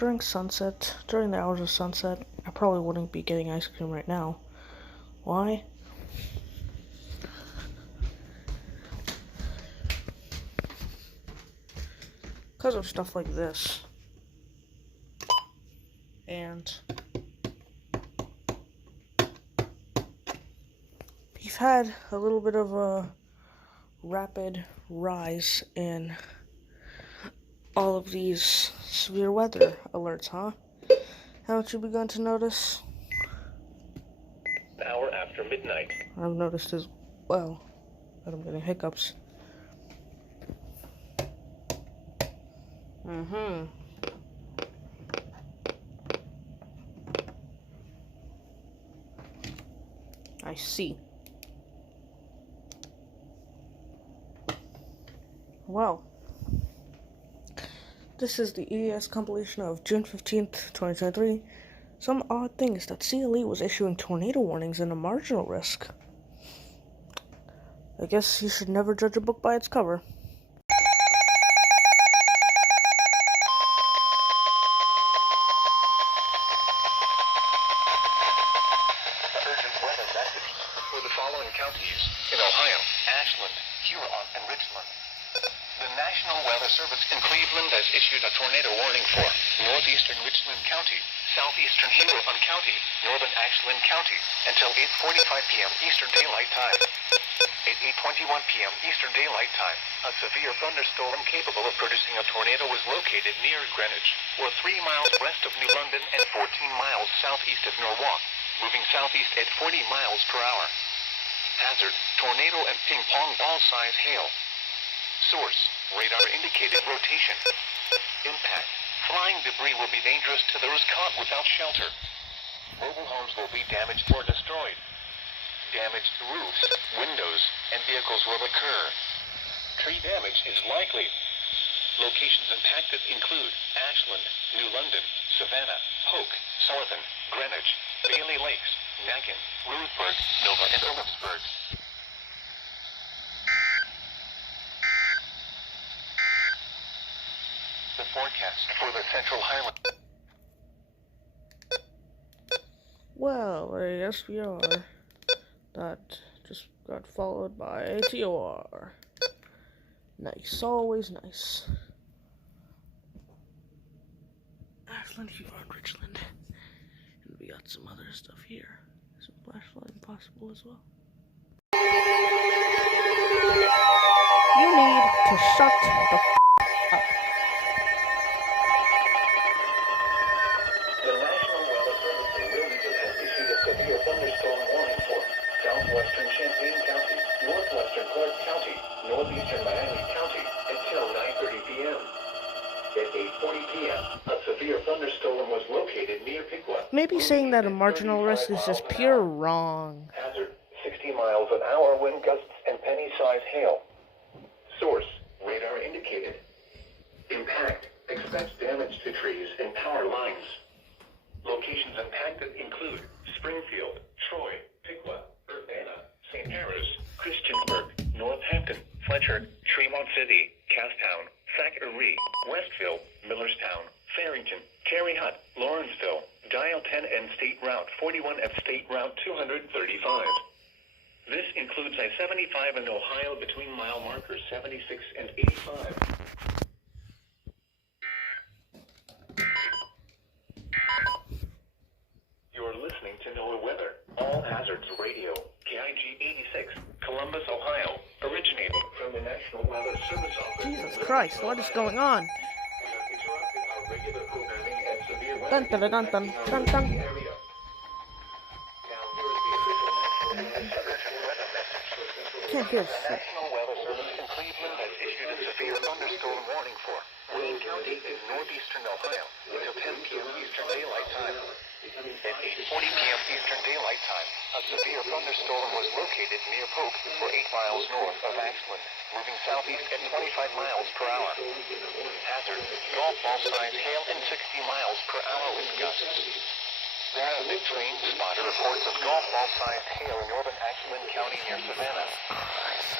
during sunset, during the hours of sunset, I probably wouldn't be getting ice cream right now. Why? Because of stuff like this. And we've had a little bit of a rapid rise in all of these severe weather alerts, huh? Haven't you begun to notice? An hour after midnight. I've noticed as well that I'm getting hiccups. I see. Well, this is the EAS compilation of June 15th, 2023. Some odd things that CLE was issuing tornado warnings and a marginal risk. I guess you should never judge a book by its cover. Urgent weather message for the following counties in Ohio: Ashland, Huron, and Richland. The National Weather Service in Cleveland has issued a tornado warning for northeastern Richland County, southeastern Huron County, northern Ashland County, until 8:45 p.m. Eastern Daylight Time. At 8:21 p.m. Eastern Daylight Time, a severe thunderstorm capable of producing a tornado was located near Greenwich, or 3 miles west of New London and 14 miles southeast of Norwalk, moving southeast at 40 miles per hour. Hazard: tornado and ping-pong ball-size hail. Source: radar indicated rotation. Impact: flying debris will be dangerous to those caught without shelter. Mobile homes will be damaged or destroyed. Damage to roofs, windows, and vehicles will occur. Tree damage is likely. Locations impacted include Ashland, New London, Savannah, Polk, Sullivan, Greenwich, Bailey Lakes, Nagin, Lewisburg, Nova, and Phillipsburg. The forecast for the Central Highland. Well, a SVR that just got followed by a TOR. Nice, always nice. Ashland, Huron, Richland. And we got some other stuff here. Some flash flooding possible as well. You need to shut the up. The National Weather Service in Wilmington has issued a severe thunderstorm warning for southwestern Champaign County, northwestern Clark County, northeastern Miami County until 9:30 p.m. At 8:40 p.m., a severe thunderstorm was located near Piqua. Maybe saying that a marginal risk is just pure wrong. Hazard: 60 miles an hour wind gusts and penny-sized hail. Source: radar indicated. Impact: expect damage to trees and power lines. Locations impacted include Springfield, Troy, Piqua, Urbana, St. Mary's, Christiansburg, Northampton, Fletcher, Tremont City, Casstown, Thackeray, Westfield, Millerstown, Farrington, Terry Hutt, Lawrenceville, Dial 10 and State Route 41 at State Route 235. This includes I-75 in Ohio between mile markers 76 and 85. You're listening to NOAA Weather, All Hazards Radio, KIG 86, Columbus, Ohio, originating from the National Weather Service Office. Jesus Christ, what is going on? We have interrupted our regular programming and severe weather Dun dun dun dun dun dun. area. Now here is the official National Weather message. Can't hear The shit. National Weather Service in Cleveland has issued a severe thunderstorm warning for Wayne County in northeastern Ohio until 10 p.m. Eastern Daylight Time. At 8:40 p.m. Eastern Daylight Time, a severe thunderstorm was located near Polk, or 8 miles north of Ashland, moving southeast at 25 miles per hour. Hazard: golf ball-sized hail and 60 miles per hour wind gusts. There have been trained spotter reports of golf ball-sized hail in northern Ashland County near Savannah.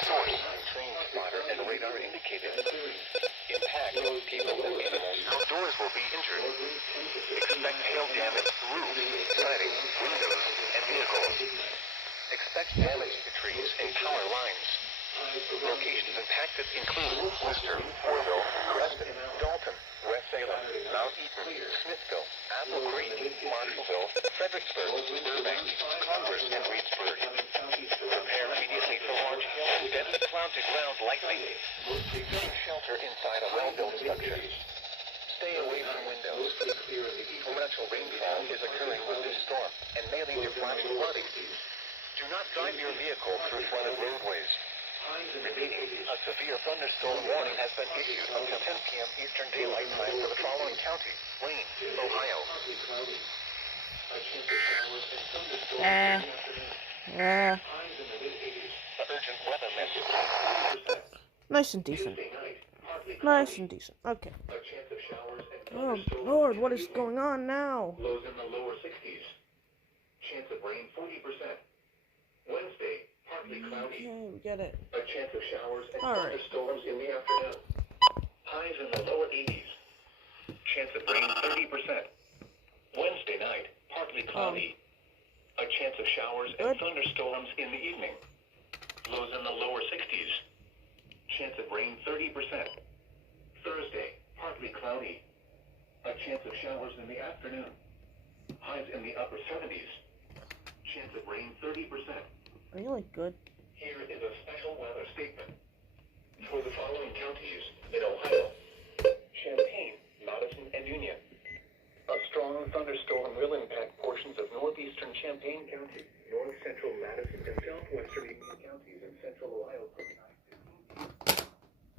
Source: trained spotter and radar indicated. Impact: people and animals outdoors will be injured. damage to roofs, siding, windows, and vehicles. Expect damage to trees and power lines. Locations impacted include Worcester, Orville, Creston, Dalton, West Salem, Mount Eaton, Smithville, Apple Creek, Marshallville, Fredericksburg, Burbank, Congress, and Reedsburg. Prepare immediately for large hail and dense cloud to ground lightning. Seek shelter inside a well-built structure. Stay away from windows. Torrential rainfall is occurring with this storm and may lead to flash flooding. Do not drive your vehicle through flooded roadways. Repeating, a severe thunderstorm warning has been issued until 10 p.m. Eastern Daylight Time for the following counties: Wayne, Ohio. Urgent weather message. Nice and decent. Nice and decent. Okay. Oh, Lord, what is going on now? Lows in the lower 60s. Chance of rain 40%. Wednesday, partly cloudy. Okay, we get it. A chance of showers and Alright. thunderstorms in the afternoon. Highs in the lower 80s. Chance of rain 30%. Wednesday night, partly cloudy. A chance of showers and thunderstorms in the evening. Lows in the lower 60s. Chance of rain 30%. Thursday, partly cloudy. A chance of showers in the afternoon. Highs in the upper 70s. Chance of rain 30%. Are you like good? Here is a special weather statement. For the following counties in Ohio: Champaign, Madison, and Union. A strong thunderstorm will impact portions of northeastern Champaign County, north central Madison, and southwestern Union counties in central Ohio from 9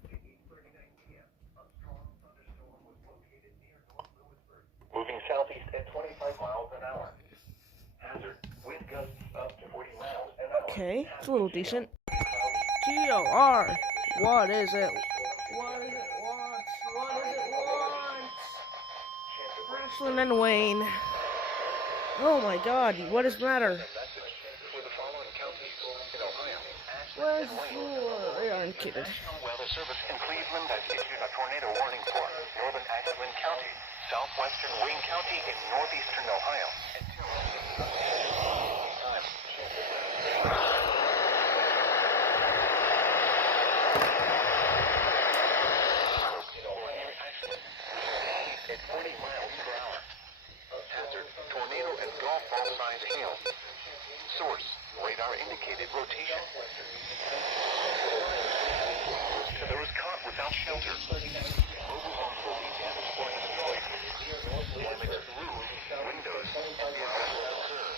to 8:39 p.m. A strong thunderstorm was located near North Lewisburg, moving southeast at 25 miles an hour. Hazard: wind gusts up to 40 miles an hour. Okay, it's a little decent. G-O-R. What is it? What is it want? What does it want? Ashlyn and Wayne. Oh my god, what is the matter? For the following counties in Ohio: Where's they aren't kidding. National Weather Service in Cleveland has issued a tornado warning for northern Ashland County, southwestern Wayne County, in northeastern Ohio. At 40 miles per hour. Hazard: tornado and golf ball size hail. Source: radar indicated rotation. To those caught without shelter, mobile homes will be damaged or destroyed. Damage to roofs, windows, and vehicles will occur.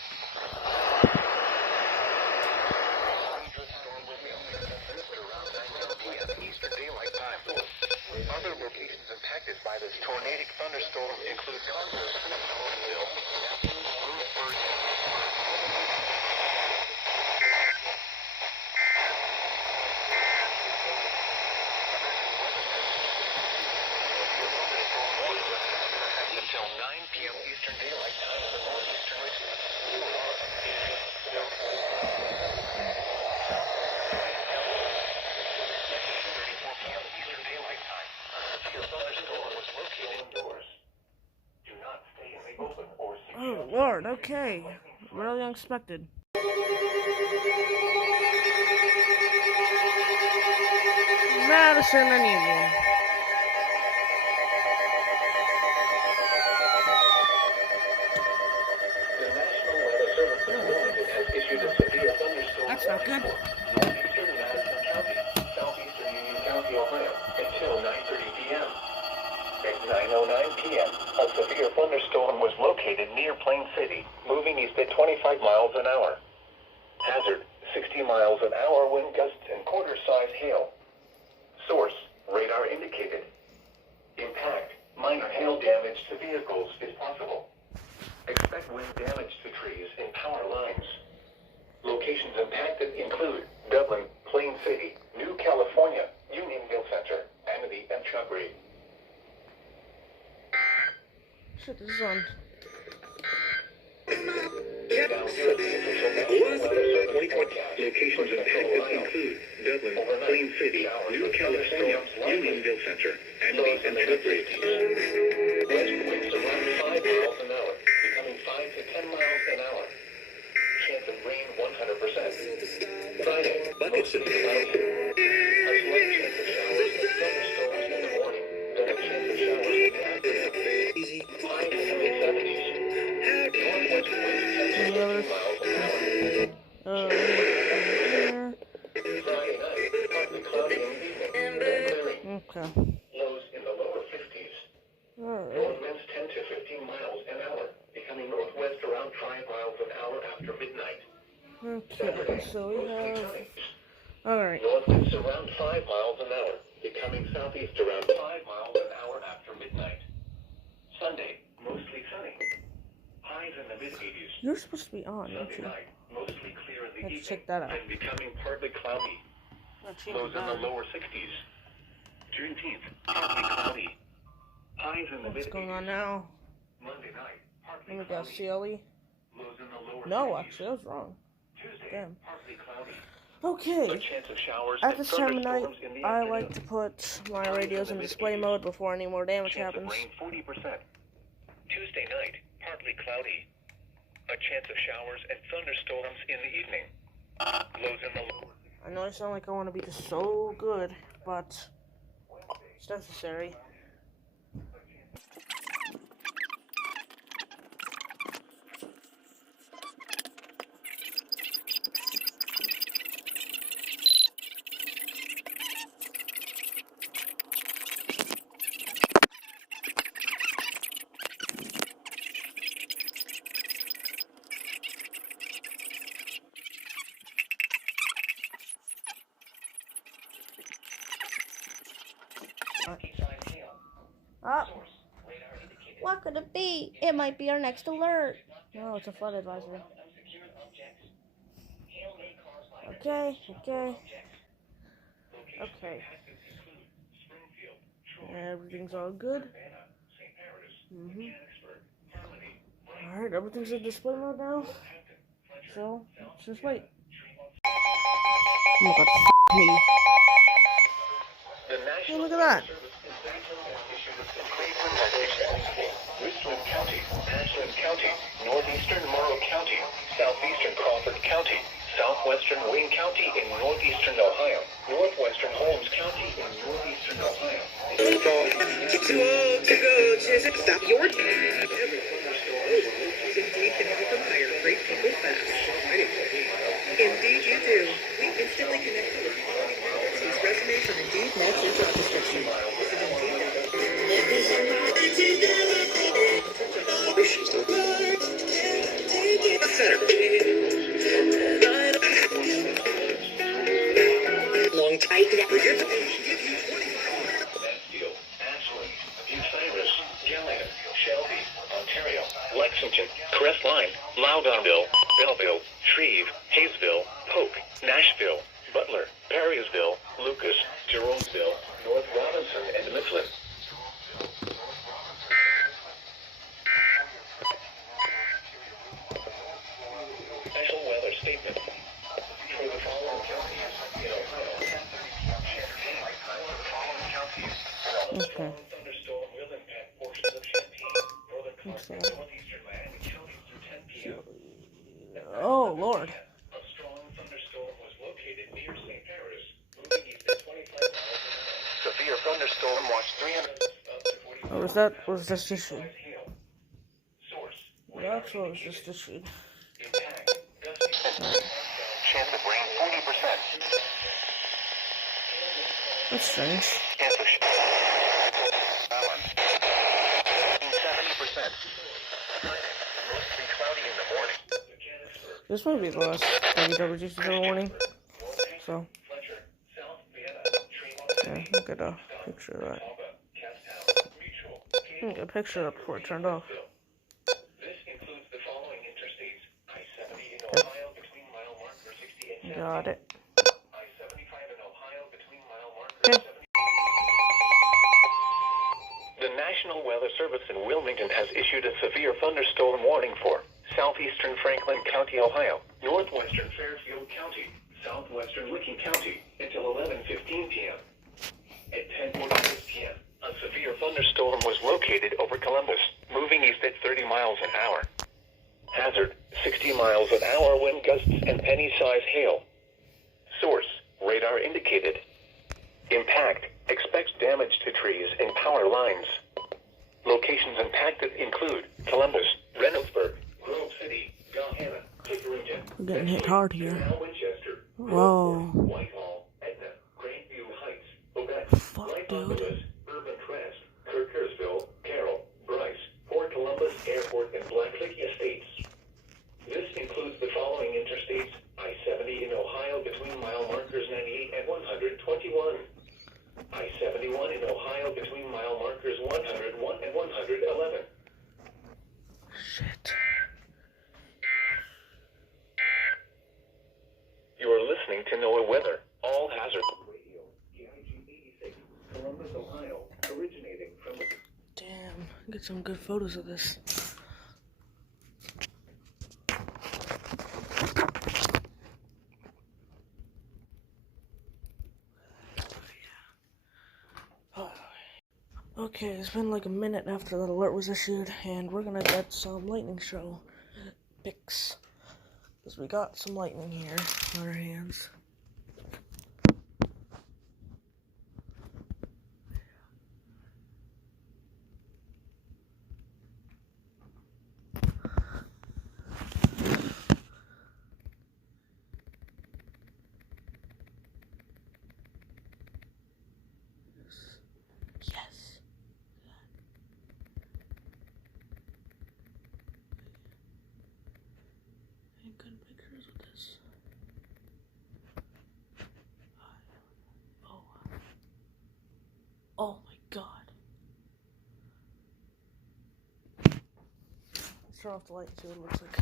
Dangerous storm will be experienced around 9 p.m. Eastern Daylight Time. Other locations impacted by this tornadic thunderstorm include Congress, Orville, Lewisburg, until 9 p.m. Eastern Daylight Time for northeastern Richmond. 34 p.m. Eastern Daylight Time. Your thunderstorm was located indoors. Do not stay in the open or Oh Lord, okay. Really unexpected. Madison and Union. The National Weather Service in Wilmington has issued a severe thunderstorm. That's not good. Northeastern Madison County, southeastern Union County, Ohio, until 9:30 p.m. At 9:09 p.m., a severe thunderstorm was located near Plain City, moving east at 25 miles an hour. Hazard: 60 miles an hour wind gusts and quarter-size hail. Source: radar indicated. Impact: minor hail damage to vehicles is possible. Expect wind damage to trees and power lines. Locations impacted include Dublin, Plain City, New California, Unionville Center, Amity, and Chubbury. Shit, this is on. Now here are the official National Weather Service forecast. Locations impacted include Dublin, Plain City, New California, Unionville Center, Amity, and Chubbury. West winds around 5 miles an hour, becoming Okay. Lows in the lower 50s. Alright. North winds 10 to 15 miles an hour, becoming northwest around 5 miles an hour after midnight. Okay, so we have... Alright. North winds around 5 miles an hour, becoming southeast around 5 miles an hour after midnight. Sunday, mostly sunny. Highs in the mid-80s. You're supposed to be on, aren't Sunday you? night, mostly clear in the Let's evening, check that out. and becoming partly cloudy. Lows in the lower 60s. Juneteenth, partly cloudy. Highs in the What's mid-80s. going on now? Monday night, partly Let me go, cloudy. CLE? Lows in the lower No, 50s. actually, I was wrong. Tuesday, Damn. partly cloudy. Okay. A chance of showers At and this time of night, thunderstorms in the I afternoon. like to put my radios in display mode before any more damage Chance of happens. rain 40%. Tuesday night, partly cloudy. A chance of showers and thunderstorms in the evening. Lows in the lower. I know I sound like I want to be just so good, but it's necessary. Ah, what could it be? It might be our next alert. No, it's a flood advisory. Okay. Everything's all good. Alright, everything's in display mode now. So, let's just wait. Oh my god, me. Hey, look at that. Richland County, Ashland County, northeastern Morrow County, southeastern Crawford County, southwestern Wayne County in northeastern Ohio, northwestern Holmes County in northeastern Ohio. Stop your every Indeed can help them hire great people fast. Indeed you do. We instantly connect you with quality candidates whose resumes on Indeed match your job description. Visit Long tight. Mansfield, Ashland, Bucyrus, Gallagher, Shelby, Ontario, Lexington, Crestline, Loudonville, Belleville, Shreve, Hayesville, Polk, Nashville, Butler, Perrysville, Lucas, Jeromeville, North Robinson, and Mifflin. Special weather statement. For the following counties in Ohio, Okay. thunderstorm will impact portions of Champaign, northern parts of northeastern Miami County through 10 p.m. Oh, Lord. A strong thunderstorm was located near St. Paris, moving east at 25 miles an hour. Severe thunderstorm watch 300 up to 45 Oh, was this issued? hail. Source. That's what was just issued. Impact. Gusty. Chance of rain 40%. That's strange. Chance of balance. 70%. Mostly cloudy in the morning. This might be the last WWGC warning. So, yeah, look at a picture of that. Get a picture up before it turned off. This includes the following interstates: I-70 in Ohio between mile marker 60 and 70. Got it. I-75 in Ohio between mile marker Okay. 70. The National Weather Service in Wilmington has issued a severe thunderstorm warning for southeastern Franklin County, Ohio, northwestern Fairfield County, southwestern Licking County until 11:15 p.m. At 10:46 p.m., a severe thunderstorm was located over Columbus, moving east at 30 miles an hour. Hazard, 60 miles an hour wind gusts and penny-size hail. Source, radar indicated. Impact, expects damage to trees and power lines. Locations impacted include Columbus, Reynoldsburg, Grove City, Gahanna, Pickering, We're getting hit hard here. Winchester, Whoa. Whitehall, Etna, Grandview Heights, Quebec, Fuck. dude. Louis, Urban Crest, Kirkersville, Carroll, Bryce, Port Columbus Airport, and Blacklick Estates. This includes the following interstates: I-70 in Ohio between mile markers 98 and 121. I-71 in Ohio between mile markers 101 and 111. Shit. You are listening to NOAA Weather. All hazard. Radio, KIG 86, Columbus, Ohio, originating from the... Damn. Get some good photos of this. Okay, it's been like a minute after that alert was issued, and we're gonna get some lightning show pics. Because we got some lightning here on our hands. Yes. Any good pictures with this? Oh. Oh my god. Let's turn off the light and see what it looks like.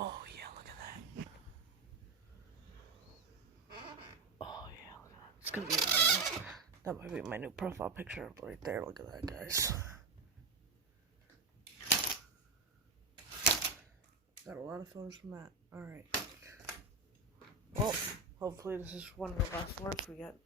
Oh yeah, look at that. Oh yeah, look at that. It's gonna be that might be my new profile picture right there. Look at that, guys. Got a lot of photos from that. Alright. Well, hopefully this is one of the last alerts we get.